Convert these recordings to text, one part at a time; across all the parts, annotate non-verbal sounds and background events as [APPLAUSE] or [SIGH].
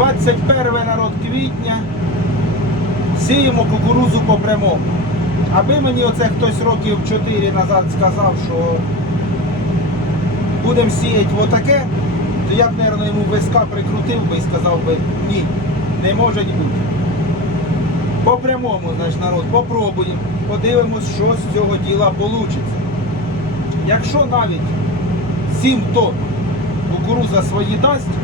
21 народ квітня. Сіємо кукурузу по прямому. Аби мені оце хтось років 4 назад сказав, що будемо сіяти отаке, то я б, мабуть, йому виска прикрутив би і сказав би ні, не може бути. По прямому, значить, народ, попробуємо, подивимось, що з цього діла вийде. Якщо навіть 7 тонн кукуруза свої дасть,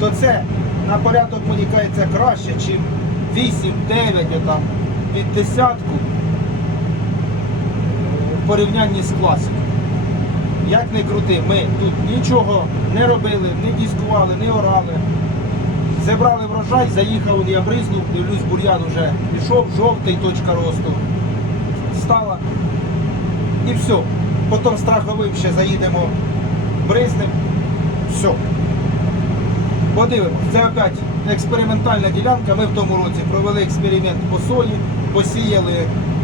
то це на порядок мені кажеться краще, ніж 8-9 отам, під десятку в порівнянні з класикою. Як не крути, ми тут нічого не робили, не дискували, не орали. Зібрали врожай, заїхав, я бризнув, дивлюсь, бур'ян вже пішов, жовтий точка росту. Стала. І все. Потім страховим ще заїдемо, бризнем. Все. Подивимось. Це опять експериментальна ділянка. Ми в тому році провели експеримент по сої, посіяли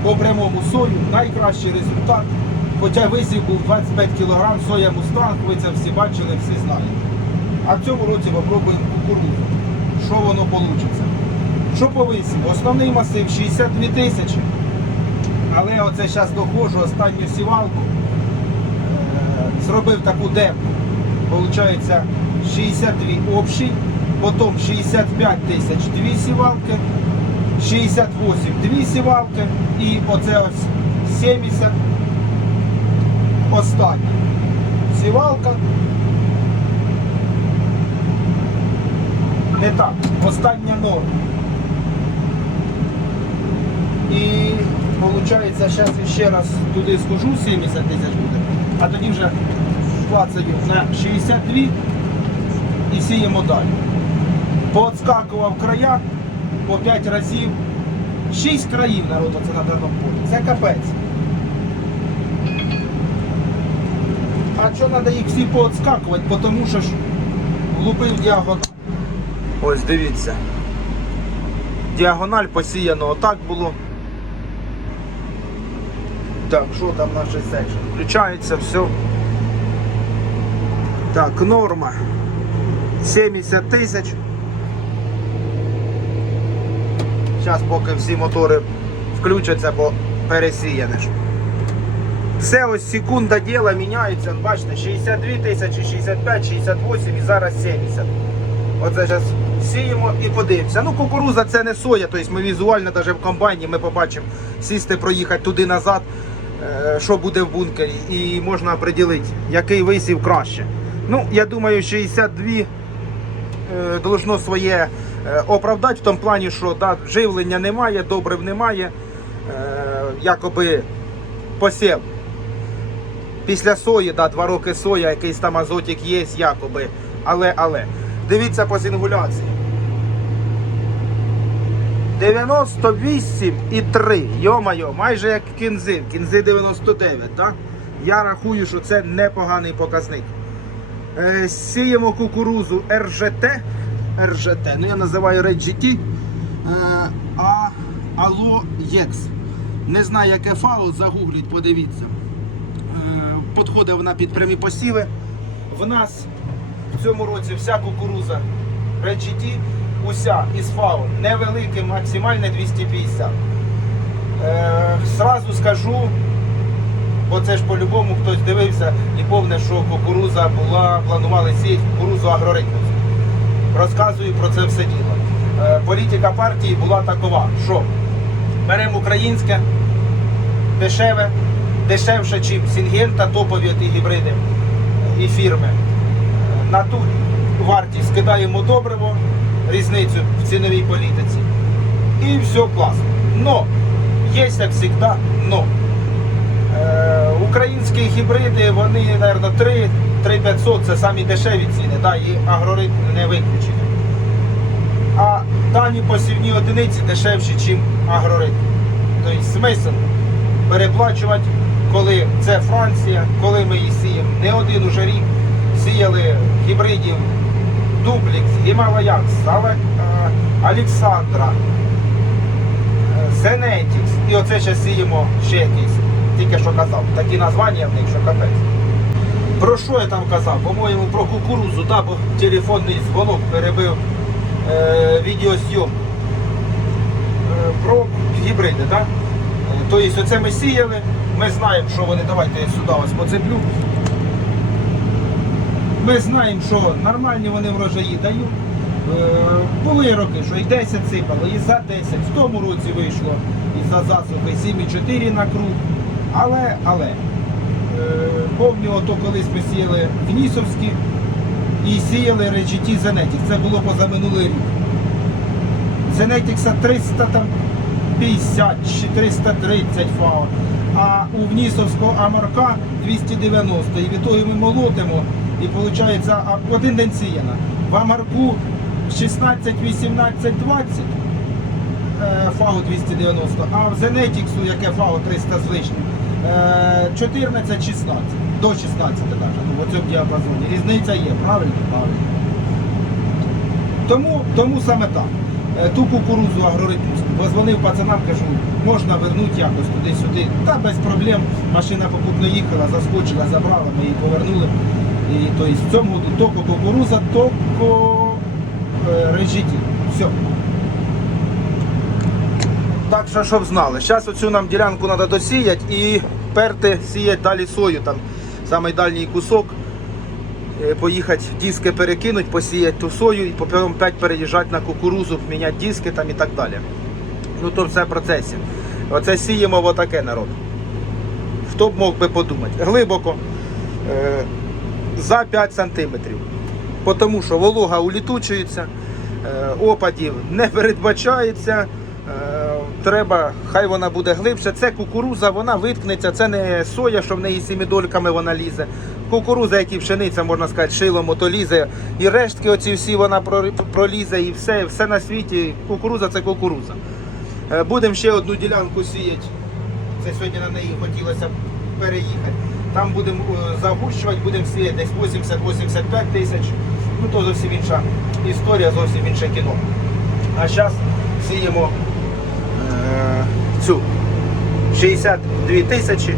по прямому сою. Найкращий результат. Хоча висів був 25 кг, соя мустанг, ви це всі бачили, всі знаєте. А в цьому році попробуємо кукурудзу. Що воно вийде? Що по висіву? Основний масив 62 тисячі. Але оце зараз доходжу останню сівалку. Е, Зробив таку демку. Получається 62 общий, потім 65 тисяч дві сівалки, 68 дві сівалки і оце ось 70 остання сівалка. Не так, остання норма. І виходить, зараз ще раз туди схожу, 70 тисяч буде, а тоді вже клацаю на 62 і сіємо далі. Поотскакував края по 5 разів. 6 країв народу це на даному полі. Це капець. А що треба їх всі поотскакувати, тому що ж влупив діагональ. Ось дивіться. Діагональ посіяно отак було. Так, що там наше секшн? Включається все. Так, норма 70 тисяч. Зараз поки всі мотори включаться, бо пересіяне ж. Все ось секунда діла міняється, бачите, 62 тисячі, 65, 68 і зараз 70. Оце зараз сіємо і подивимося. Ну, кукуруза це не соя, тобто ми візуально навіть в комбайні ми побачимо сісти, проїхати туди-назад, е, що буде в бункері, і можна приділити, який висів краще. Ну, я думаю, 62 е, должно своє е, оправдати в тому плані, що да, живлення немає, добрив немає, е, якоби посів. Після сої, да, два роки соя, якийсь там азотик є, якоби. Але, але. Дивіться по сингуляції. 98,3. Йо-майо, майже як кінзи. Кінзи 99, так? Я рахую, що це непоганий показник. Е, сіємо кукурузу РЖТ. РЖТ, ну я називаю RGT. Е, а Ало Єкс. Не знаю, яке фау, загугліть, подивіться. Е, Підходить вона під прямі посіви. В нас в цьому році вся кукуруза RGT, уся із фау невелике, максимальне 250. Е, Сразу скажу, бо це ж по-любому хтось дивився і повне, що кукуруза була, планували сіяти кукурузу агроритму. Розказую про це все діло. Е, Політика партії була такова, що беремо українське, дешеве, дешевше, ніж Сінгента, топові ті гібриди і фірми. Е, На ту вартість скидаємо добриво, різницю в ціновій політиці. І все класно. Но, є, як завжди, но. Е, українські гібриди, вони, мабуть, 3 3500 це самі дешеві ціни, да, і агроритм не виключений. А дані посівні одиниці дешевші, ніж агроритм. Тобто смисл переплачувати, коли це Франція, коли ми її сіємо. Не один уже рік сіяли гібридів Дублікс, Гімалаякс, е, Олександра, Зенетікс. І оце ще сіємо ще якийсь. Тільки що казав. Такі названня в них, що капець. Про що я там казав? По-моєму, про кукурузу, да, бо телефонний дзвонок перебив е, відеозйомку е, про гібриди. Да? Е, Тобто оце ми сіяли, ми знаємо, що вони, давайте я сюди вас поцеплю. Ми знаємо, що нормальні вони врожаї дають. Е, Були роки, що і 10 сипало, і за 10. В тому році вийшло і за засухи 7,4 на круг. Але, але, е, помню, ото колись ми сіяли в Нісовські і сіяли речіті Зенетік. Це було позаминулий рік. Зенетікса 350 чи 330 фау, а у Внісовського Амарка 290. І від того ми молотимо, і виходить один день сіяна. В Амарку 16, 18, 20 е, фау 290, а в Зенетіксу, яке фау 300 з лишнім, е, 14, 16, до 16 навіть, ну, в цьому діапазоні. Різниця є, правильно? Правильно. Тому, тому саме так. Е, Ту кукурузу агроритмівську. Позвонив пацанам, кажу, можна вернути якось туди-сюди. Та без проблем. Машина попутно їхала, заскочила, забрала, ми її повернули. І то есть, в цьому тільки кукуруза, тільки е, режиті. Все. Так що, щоб знали. Зараз оцю нам ділянку треба досіяти і перти сіяти далі сою. Там самий дальній кусок. Е, Поїхати диски перекинути, посіяти ту сою і потім опять переїжджати на кукурузу, міняти диски там і так далі. Ну то все в процесі. Оце сіємо в отаке народ. Хто б мог би подумати? Глибоко е, за 5 сантиметрів. Тому що волога улітучується, е, опадів не передбачається. е, Треба, хай вона буде глибше. Це кукуруза, вона виткнеться, це не соя, що в неї сімідольками вона лізе. Кукуруза, як і пшениця, можна сказати, шилом ото лізе. І рештки оці всі вона пролізе, і все, все на світі. Кукуруза це кукуруза. Е, Будемо ще одну ділянку сіяти. Це сьогодні на неї хотілося переїхати. Там будемо е, загущувати, будемо сіяти десь 80-85 тисяч. Ну то зовсім інша історія, зовсім інше кіно. А зараз сіємо цю 62 тисячі.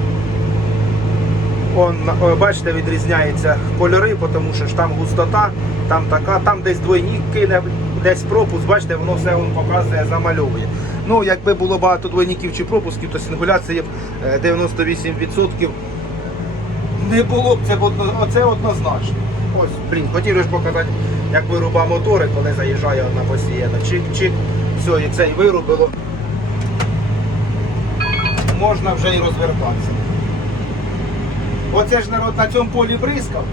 Он, бачите, відрізняються кольори, тому що ж там густота, там така, там десь двойник кине, десь пропуск, бачите, воно все воно показує, замальовує. Ну, якби було багато двойників чи пропусків, то сингуляція б е, 98% не було б це оце однозначно. Ось, блін, хотів ж показати, як вируба мотори, коли заїжджає одна посіяна. Чик-чик, все, і це і вирубило. Можна вже і розвертатися. Оце ж народ на цьому полі бризкав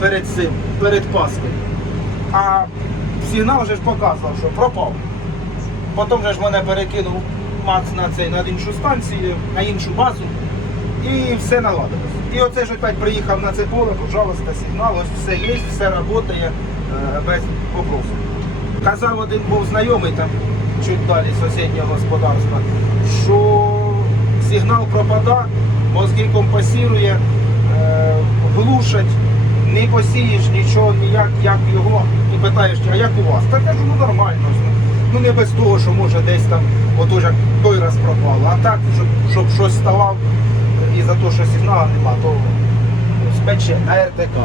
перед цим, перед Паскою. А сигнал вже ж показував, що пропав. Потім же ж мене перекинув Макс на цей на іншу станцію, на іншу базу. І все наладилось. І оце ж опять приїхав на це поле, пожалуйста, сигнал, ось все є, все працює е, без вопросу. Казав один був знайомий там чуть далі з сусіднього господарства, що сигнал пропада, мозги компасірує, е, глушать, не посієш нічого, ніяк, як його, і питаєш, а як у вас? Та кажу, ну нормально. Ну не без того, що може десь там, ото ж як той раз пропало. А так, щоб, щоб щось ставав і за те, що сигналу нема, то спече на РТК.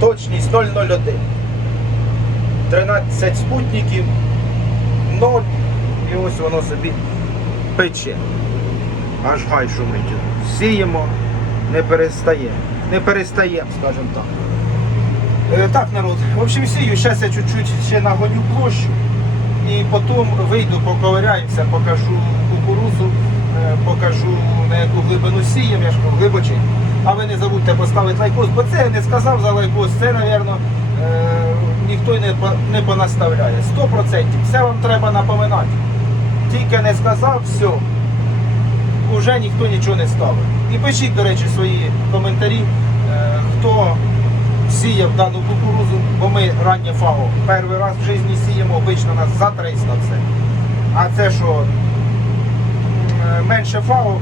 Точність 001. 13 спутників, 0, і ось воно собі пече. Аж гай шумить. Сіємо, не перестаємо. Не перестаємо, скажімо так. Е, так, народ. В общем, сію. Зараз я чуть-чуть ще нагоню площу. І потім вийду, поковиряюся, покажу кукурузу, е, покажу на яку глибину сієм, я ж глибочий. А ви не забудьте поставити лайкос, бо це я не сказав за лайкос, це, мабуть, ніхто не, не понаставляє. 100%. Все вам треба напоминати. Тільки не сказав, все. Уже ніхто нічого не ставить. І пишіть, до речі, свої коментарі, е, хто сіяв дану кукурузу, бо ми раннє фаго перший раз в житті сіємо, обично нас за 300 це. А це що е, менше фаго,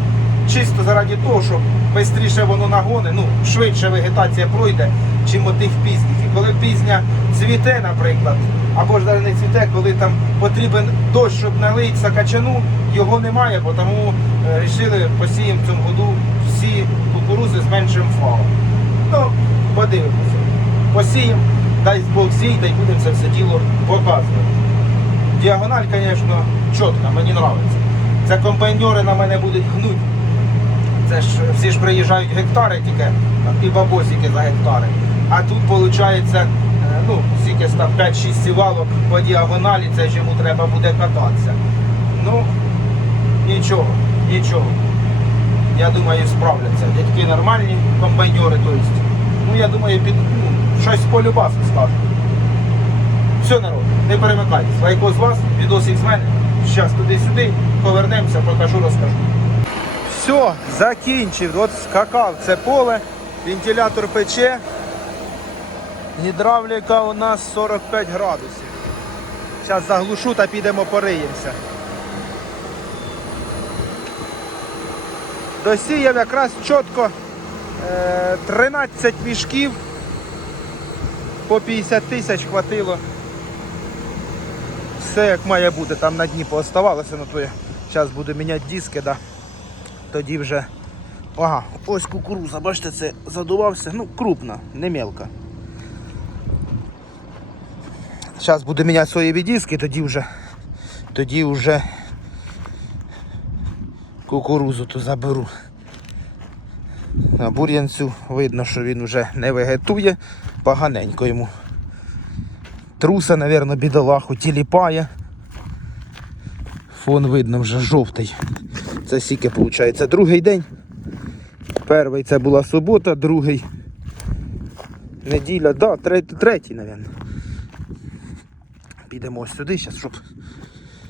чисто заради того, щоб швидше воно нагоне, ну, швидше вегетація пройде, чим отих пізніх. І коли пізня цвіте, наприклад, або ж навіть не цвіте, коли там потрібен дощ, щоб налити сакачану, його немає, бо тому е, рішили посіємо в цьому году всі кукурузи з меншим фагом. Ну, подивимося. Посіємо, дай Бог свій, та й будемо це все діло показувати. Діагональ, звісно, чітка, мені подобається. Це комбайнери на мене будуть гнуть. Це ж всі ж приїжджають гектари тільки і бабосики за гектари. А тут виходить, ну, скільки там 5-6 сівалок по діагоналі, це ж йому треба буде кататися. Ну, нічого, нічого. Я думаю, справляться. Дядьки нормальні комбайнери, то есть. Ну, я думаю, під ну, щось по скажу. Все, народ, не перемикайтесь. Лайко з вас, відосик з мене. Зараз туди-сюди, повернемося, покажу, розкажу. Все, закінчив. От скакав це поле, вентилятор пече. Гідравліка у нас 45 градусів. Зараз заглушу та підемо пориємося. Досіяв якраз чітко е, 13 мішків. По 50 тисяч хватило. Все як має бути, там на дні пооставалося, ну то я зараз буду міняти диски, да. тоді вже. Ага, ось кукуруза, бачите, це задувався, ну крупна, не мелка. Зараз буду міняти соєві диски, тоді вже тоді вже кукурузу ту заберу. А бур'янцю видно, що він вже не вегетує, поганенько йому. Труса, мабуть, бідолаху, тіліпає. Фон видно вже жовтий. Це скільки виходить? Другий день. Перший це була субота, другий. Неділя, да, третій, третій, мабуть. Підемо ось сюди, зараз, щоб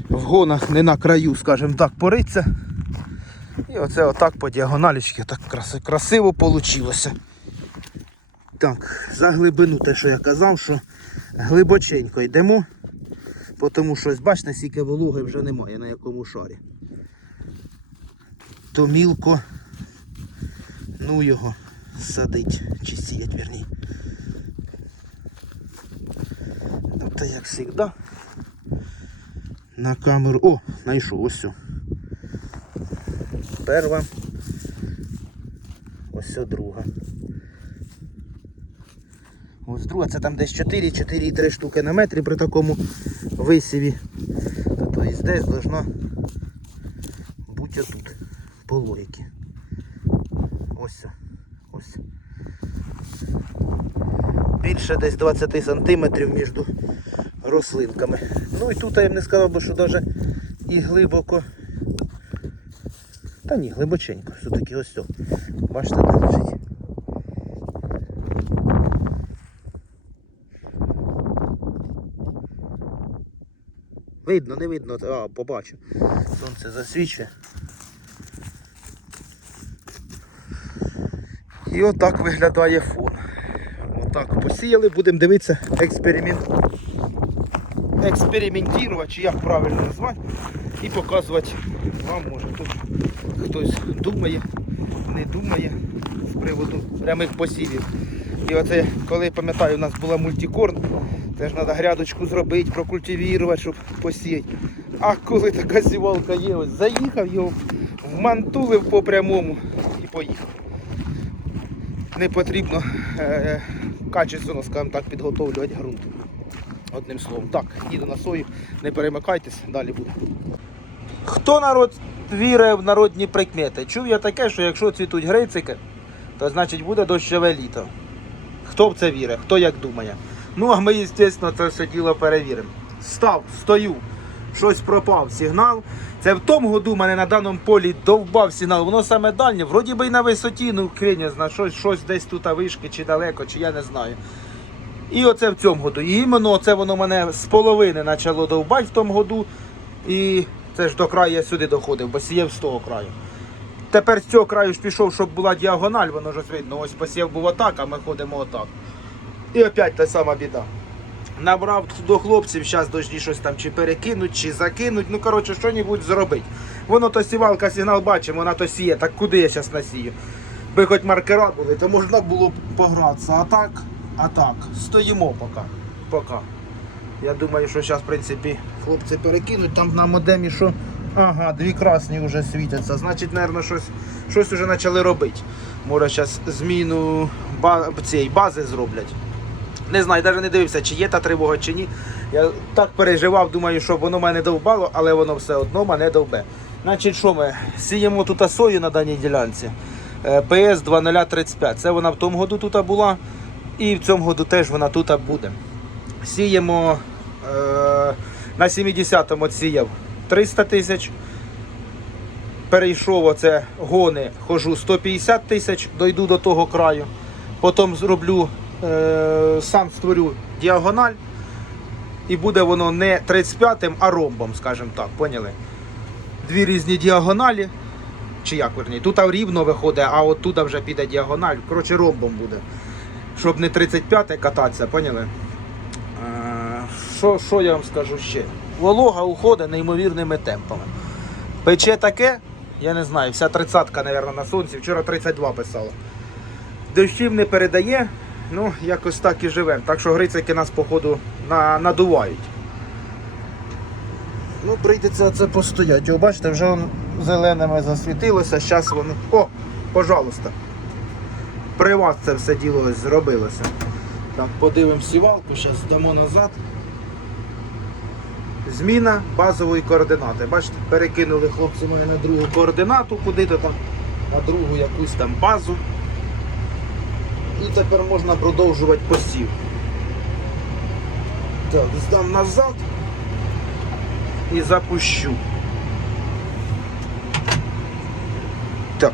в гонах не на краю, скажімо так, пориться. І оце отак по діагоналічки так краси- красиво вийшло. Так, за глибину те, що я казав, що глибоченько йдемо. Тому що, ось бачите, скільки вологи вже немає на якому шарі. То мілко, ну його садить, чи сіять, вірні. Ну, Та як завжди. На камеру. О, знайшов ось. все. Перша. Ось це друга. Ось друга, це там десь 4, 4,3 штуки на метрі при такому висіві. Тобто десь должна бути отут, по логіки. Ось. Ось. Більше десь 20 сантиметрів між рослинками. Ну і тут я б не сказав би, що навіть і глибоко. Та ні, глибоченько, все-таки ось все. Бачите, де лежить. Видно, не видно, а, побачу. Сонце засвічує. І отак виглядає фон. Отак посіяли, будемо дивитися експеримент. Експериментувати, чи як правильно назвати, і показувати вам, може тут хтось думає, не думає з приводу прямих посівів. І оце, коли пам'ятаю, у нас була мультикорн, теж треба грядочку зробити, прокультивувати, щоб посіяти. А коли така сівалка є, ось заїхав його, вмантулив по прямому і поїхав. Не потрібно е, качественно, скажімо так, підготовлювати ґрунт. Одним словом. Так, їду на сою, не перемикайтесь, далі буде. Хто народ вірить в народні прикмети? Чув я таке, що якщо цвітуть грицики, то значить буде дощове літо. Хто в це вірить, хто як думає. Ну, а ми, звісно, це все діло перевіримо. Став, стою, щось пропав сигнал. Це в тому году мене на даному полі довбав сигнал. Воно саме дальнє, вроді би і на висоті, ну хрень, зна, щось, щось десь тут а вишки, чи далеко, чи я не знаю. І оце в цьому году. І іменно це воно мене з половини почало довбати в тому году. І це ж до краю я сюди доходив, бо сіяв з того краю. Тепер з цього краю ж пішов, щоб була діагональ, воно ж видно. Ось посів був отак, а ми ходимо отак. І опять та сама біда. Набрав до хлопців, зараз дожді щось там чи перекинуть, чи закинуть. Ну, коротше, що-небудь зробити. Воно то сівалка, сигнал бачимо, вона то сіє, так куди я зараз насію? Би хоч маркера були, то можна було б погратися. А так, а так, стоїмо поки. поки. Я думаю, що зараз, в принципі, хлопці перекинуть там на модемі, що. Ага, дві красні вже світяться. Значить, мабуть, щось, щось вже почали робити. Може, зараз зміну цієї бази зроблять. Не знаю, навіть не дивився, чи є та тривога, чи ні. Я так переживав, думаю, щоб воно мене довбало, але воно все одно мене довбе. Значить, що ми сіємо тут сою на даній ділянці. Е, ПС 2035. Це вона в тому году тут була. І в цьому году теж вона тут буде. Сіємо е, на 70-му сіяв 300 тисяч. Перейшов оце гони, хожу 150 тисяч, дойду до того краю. Потім зроблю, е, сам створю діагональ. І буде воно не 35-м, а ромбом, скажімо так, поняли? Дві різні діагоналі. Чи як верні? Тут рівно виходить, а от тут вже піде діагональ. Коротше, ромбом буде. Щоб не 35-те кататися, поняли? Е, Що, що я вам скажу ще? Волога уходить неймовірними темпами. Пече таке, я не знаю, вся тридцятка, мабуть, на сонці. Вчора 32 писала. Дощів не передає, ну якось так і живемо. Так що грицики нас, походу, на, надувають. Ну, прийдеться це постояти. О, бачите, вже воно зеленими засвітилося, зараз вони. О, пожалуйста. При вас це все діло зробилося. Так, подивимо сівалку, зараз дамо назад. Зміна базової координати. Бачите, перекинули хлопці мої на другу координату, куди-то там, на другу якусь там базу. І тепер можна продовжувати посів. Так, здам назад і запущу. Так.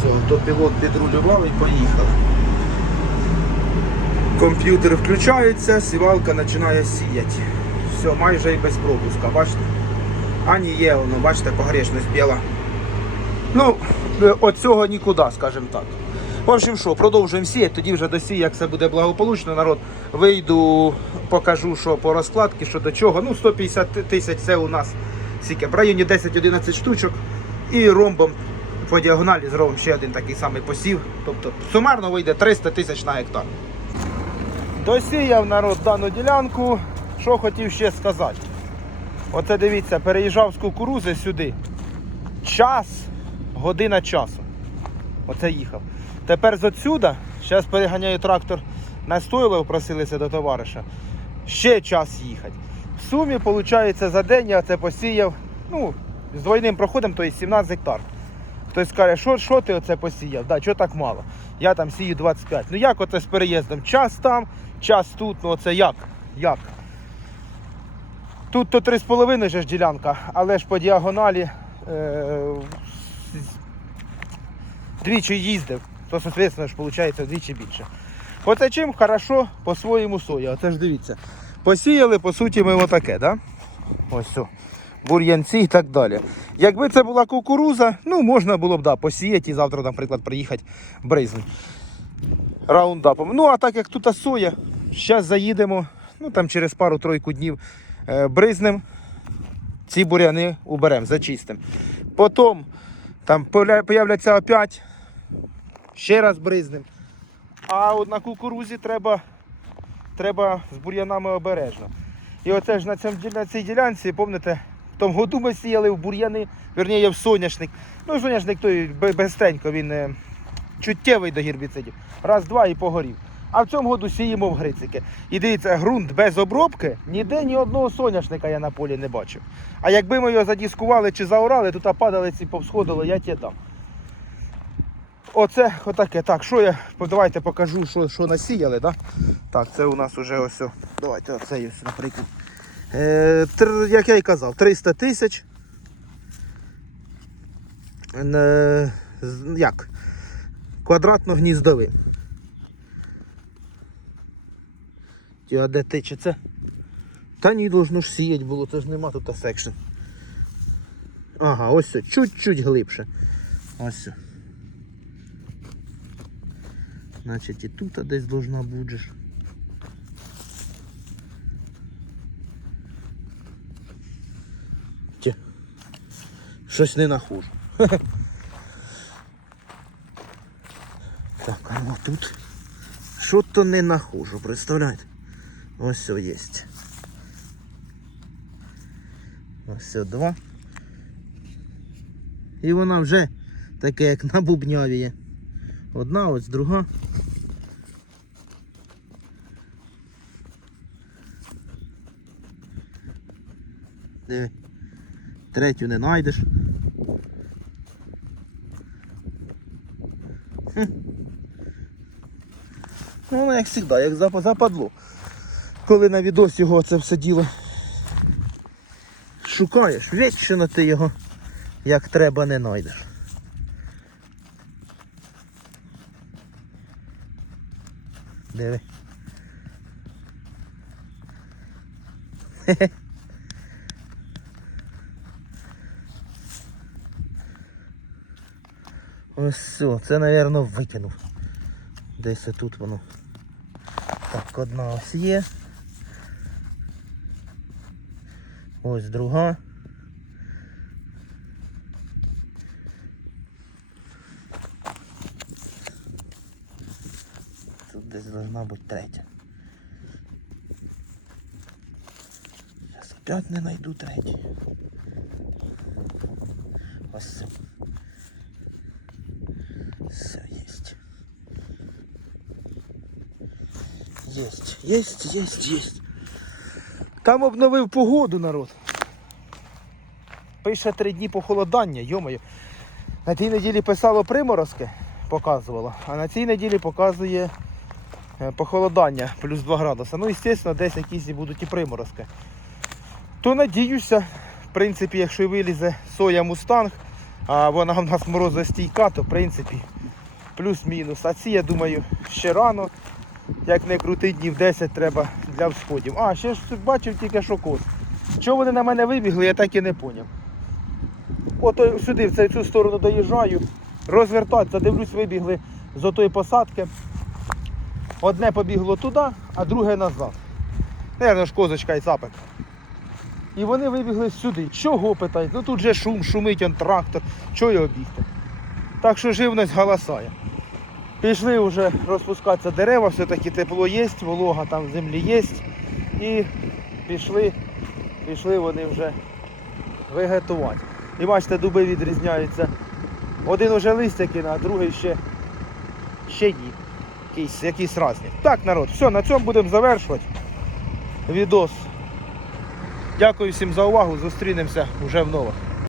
Все, автопілот підрулював і поїхав. Комп'ютер включається, сівалка починає сіяти. Все, майже і без пропуска, бачите? А є воно, бачите, погрешність біла. Ну, е, от цього нікуди, скажімо так. В общем, що, продовжуємо сіяти, тоді вже досію, як все буде благополучно, народ. Вийду, покажу, що по розкладці, що до чого. Ну, 150 тисяч це у нас скільки, в районі 10-11 штучок. І ромбом по діагоналі зробимо ще один такий самий посів. Тобто сумарно вийде 300 тисяч на гектар. Досіяв народ дану ділянку. Що хотів ще сказати. Оце дивіться, переїжджав з кукурузи сюди. Час, година часу. Оце їхав. Тепер з отсюда, зараз переганяю трактор на стойло, просилися до товариша. Ще час їхати. В сумі, виходить, за день я це посіяв. Ну, з двойним проходом, то є 17 гектар. Хтось скаже, що, що ти оце посіяв? Да, чого так мало? Я там сію 25. Ну як оце з переїздом? Час там, час тут, ну оце як? Як? Тут то 3,5 же ж ділянка, але ж по діагоналі е, двічі їздив, то, соответственно, ж виходить вдвічі більше. Оце чим хорошо по-своєму соя. Оце ж дивіться. Посіяли, по суті, ми отаке, да? Ось все. Бур'янці і так далі. Якби це була кукуруза, ну можна було б да, посіяти і завтра, наприклад, приїхати бризнути раундапом. Ну, а так як тут соя, зараз заїдемо, ну там через пару-тройку днів е, бризнем, ці буряни уберемо, зачистимо. Потім там появляться опять, ще раз бризнем. А от на кукурузі треба, треба з бур'янами обережно. І оце ж на, цій ділянці, пам'ятаєте, тому году ми сіяли в бур'яни, верніше в соняшник. Ну, соняшник той бе- безстенько, він е, чуттєвий до гербіцидів. Раз, два і погорів. А в цьому году сіємо в грицики. І дивіться, ґрунт без обробки, ніде ні одного соняшника я на полі не бачив. А якби ми його задіскували чи заорали, тут падалиці повсходило, я тебе дам. Оце отаке. Так, що я. Давайте покажу, що, що насіяли. Да? Так, це у нас уже ось. Давайте оце ось, наприклад. Е, як я і казав, 300 тисяч. Е, як? Квадратно-гніздовий. А де ти чи це? Та ні, должно ж сіять було, це ж нема тут секшн. Ага, ось чуть-чуть глибше. Ось. Значить і тут десь должна бути. Щось не нахожу. [LAUGHS] Так, а ну тут. Що то не нахожу, представляєте? Ось все є. Ось все, два. І вона вже таке, як на бубнявіє. Одна, ось друга. Диви. Третю не знайдеш. Ну, як завжди, як западло. Коли на відос його це все діло шукаєш, вічно ти його як треба не знайдеш. Диви. Хе-хе. Ось все, це, напевно, викинув. Десь тут воно. Так, одна ось є. Ось друга. Тут десь должна бути третя. Зараз опять не знайду третю. Ось все. Все есть. Есть, есть, есть, есть. Там обновив погоду народ. Пише три дні похолодання, йомаю. На тій неділі писало приморозки, показувало, а на цій неділі показує е, похолодання плюс 2 градуси. Ну, звісно, десь якісь будуть і приморозки. То надіюся, в принципі, якщо вилізе соя мустанг, а вона в нас морозостійка, то в принципі плюс-мінус. А ці, я думаю, ще рано. Як не крути днів 10 треба для всходів. А, ще ж бачив тільки що кос. Чого вони на мене вибігли, я так і не зрозумів. Ото сюди, в цю- сторону доїжджаю, розвертатися, дивлюсь, вибігли з отої посадки. Одне побігло туди, а друге назад. Наверно ж козочка і цапик. І вони вибігли сюди. Чого питають? Ну тут же шум, шумить он трактор. Чого його бігти? Так що живність галасає. Пішли вже розпускатися дерева, все-таки тепло є, волога там в землі є. І пішли, пішли вони вже вегетувати. І бачите, дуби відрізняються. Один уже листя кине, а другий ще, ще ні. Якісь, якісь різні. Так, народ, все, на цьому будемо завершувати відос. Дякую всім за увагу. Зустрінемося вже в нових.